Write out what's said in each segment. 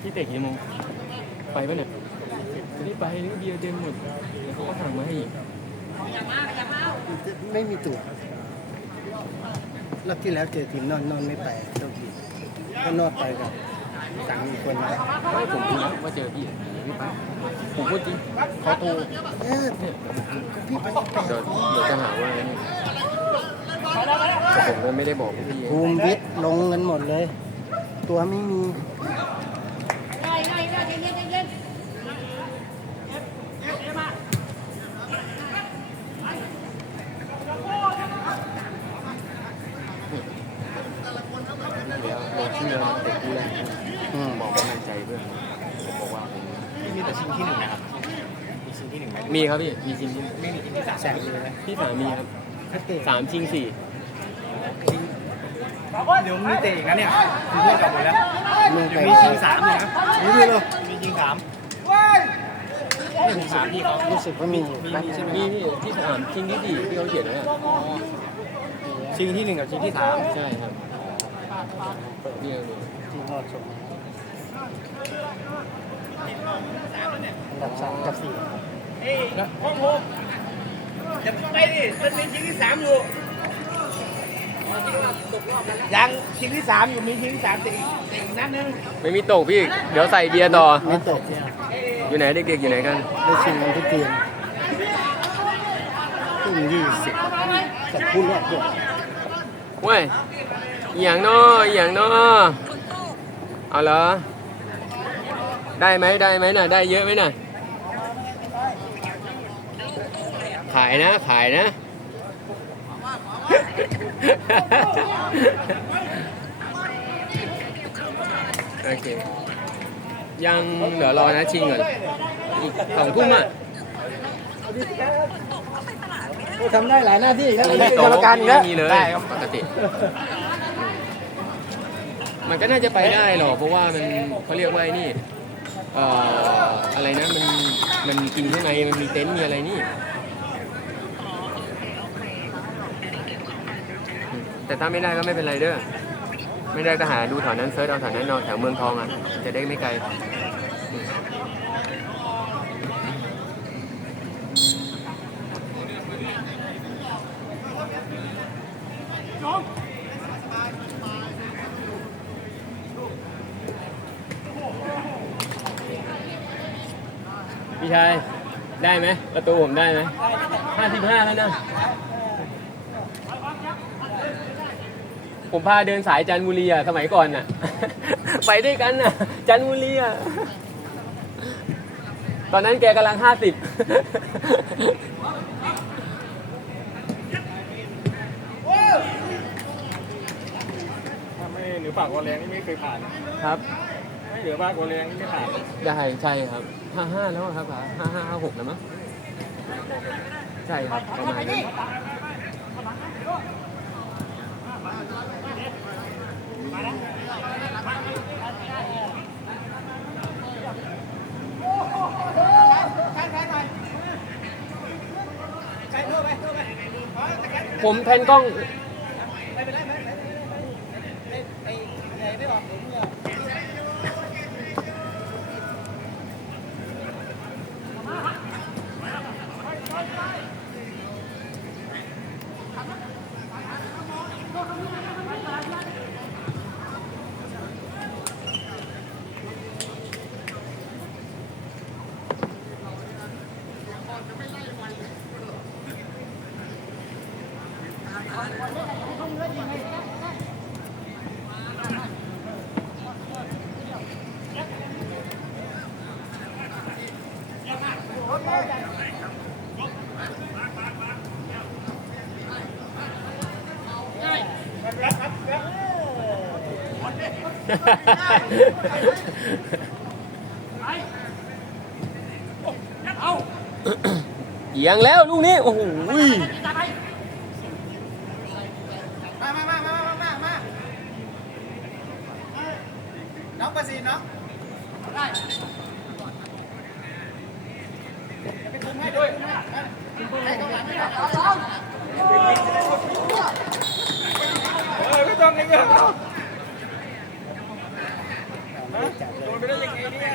พี่เตะกี่โมงไปปะเนี่ยไม่ได้ไปนี่เบียร์เต็มหมดเดี๋ยวเขาก็สั่งมาให้อีกไม่มีตั๋วรอบที่แล้วเจอทีมนอนนอนไม่ไปโชคดีก็นอดไปกับสามคนนะไม่ผมรู้นะว่าเจอพี่ไม่ไปผมพูดจริงเขาโทรเออเนี่ยพี่ไปแปดเดี๋ยวเดี๋ยวจะหาว่านี่แต่ผมก็ไม่ได้บอกพวกพี่ภูมิวิทย์ลงกันหมดเลย ตัวไม่มี เดี๋ยวเราเชื่อเด็กผู้แรกอืมบอกกำลังใจเพื่อนผมบอกว่าผมที่มีแต่ชิงที่หนึ่งนะครับมีชิงที่หนึ่งไหมมีครับพี่ มีจริงจริงไม่มีชิงที่สามแสงเลยนะพี่สามมีครับถ้าเตะสามชิงสี่เดี๋ยวมีเตะอีกนะเนี่ยมีเพื่อนกลับหมดแล้วลงไปเดี๋ยวมีชิงสามเลยนะนี่ดูเลย มีชิงสามชิงสามที่เขารู้สึกว่ามีอยู่แป๊บมีใช่ไหมมีพี่ที่สามชิงที่สี่ที่เขาเขียนไว้อะชิงที่หนึ่งกับชิงที่สามใช่ครับนี่เอาดูที่รอดส่งอันดับสามกับสี่ห้องหกจะไปดิมันมีชิงที่สามอยู่ ยังชิงที่สามอยู่มีชิงที่สามแต่อีกแต่อีกนัดนึงไม่มีตกพี่ เดี๋ยวใส่เบียร์ต่อ ไม่ตกเนี่ยอยู่ไหนเด็กๆอยู่ไหนกัน ได้ชิงกันทุกทีมทุ่มยี่สิบแต่คู่แรกด้วยเว้ยอหย่างนออหย่างนอเอาเหรอ ได้ไหมได้ไหมน่ะ ได้เยอะไหมน่ะ ขายนะ ขายนะ โอเค ยังเดี๋ยวรอนะชิงก่อน อีกสองทุ่มอะทำได้หลายหน้าที่อีกแล้วไม่เป็นมีกรรมการอีกแล้วไม่มีเลยได้ครับปกติ มันก็น่าจะไปได้หรอกเพราะว่ามันเขาเรียกว่าไอ้นี่ เอ่อ อะไรนะ มัน มันกินข้างในมันมีเต็นท์มีอะไรนี่อืม แต่ถ้าไม่ได้ก็ไม่เป็นไรเด้อไม่ได้ก็หาดูแถวนั้นเซิร์ชเอาแถวนั้นเอาแถวเมืองทองอะจะได้ไม่ไกลมพี่ชายได้ไหมประตูผมได้ไหมห้าสิบห้าแล้วนะ ผมพาเดินสายจันทบุรีอะสมัยก่อนน่ะไปด้วยกันน่ะจันทบุรีอะตอนนั้นแกกำลังห้าสิบ ถ้าไม่เหนือปากวอลแรงนี่ไม่เคยผ่าน ครับ ไม่เหนือปากวอลแรงนี่ไม่ผ่าน ได้ใช่ครับห้าห้าแล้วอะครับห้าห้าห้าหกแล้วมั้งใช่ครับประมาณนั้น ผมแทนกล้อง Hãy subscribe cho kênh Ghiền Mì Gõ Để không bỏ lỡ เอียงแล้วลูกนี้ โอ้โหมามามามามามามาน้องประสิทธิ์น้องได้ไปคุมให้ด้วยให้กำลังเออไม่ต้องเลยเนี่ย ไม่ได้จับเลย โดนไปได้ยังไงเนี่ย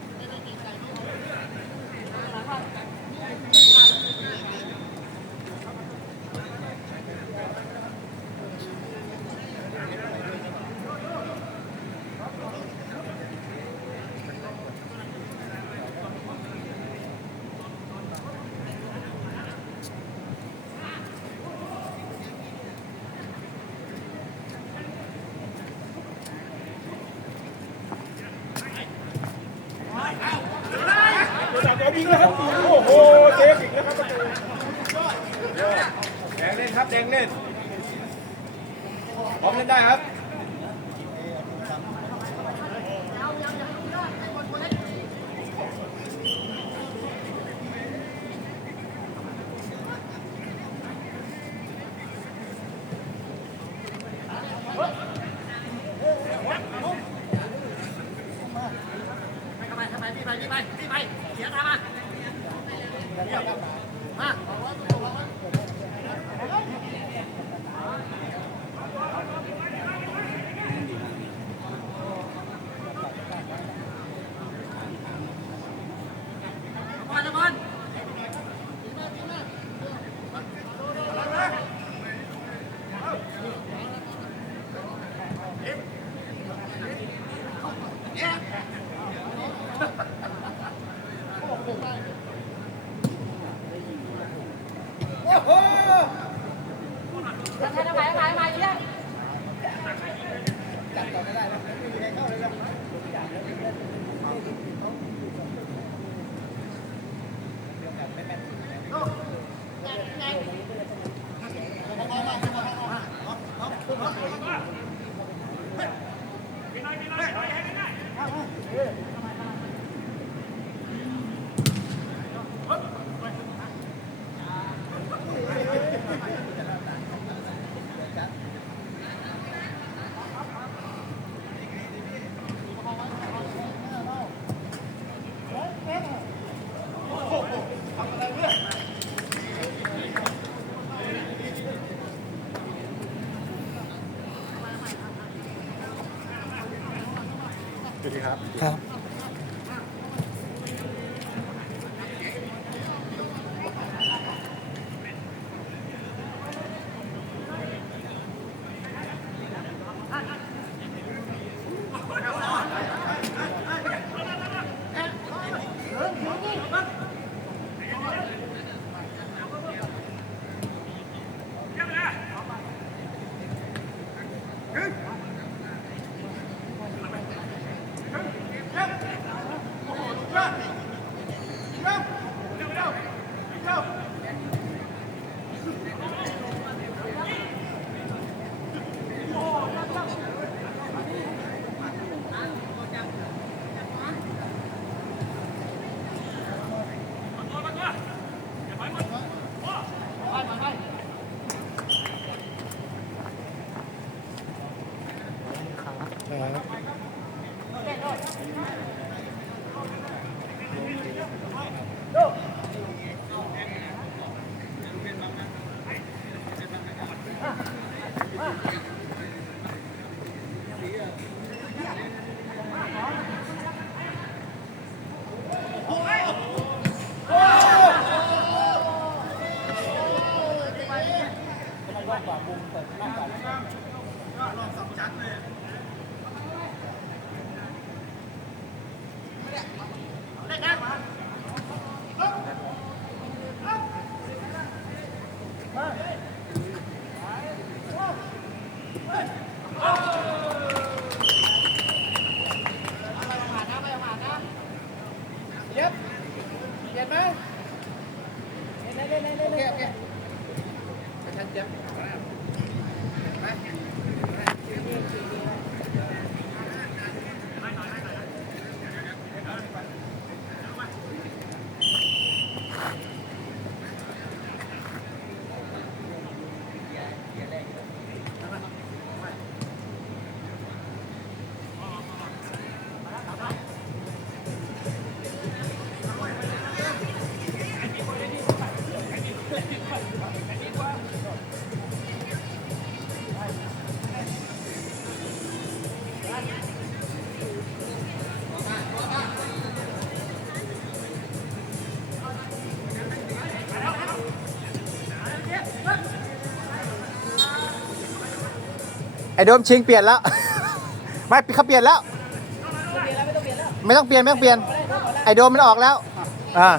ยิงแล้วครับ โอ้โหเซฟอีกแล้วครับประตูแดงเล่น ครับแดงเล่นพร้อมเล่นได้ครับไปไปไปไปไปเสียตามา Hey! ดีครับครับ โดมชิงเปลี่ยนแล้ว ไม่เขาเปลี่ยนแล้ว ไม่ต้องเปลี่ยนไม่ต้องเปลี่ยน ไอโดมมันออกแล้ว อ่า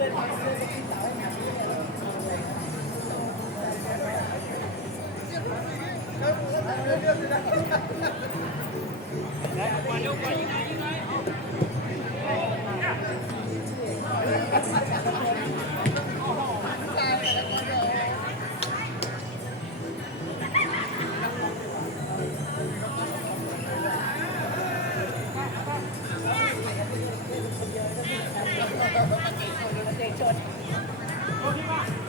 Thank you. お願いします。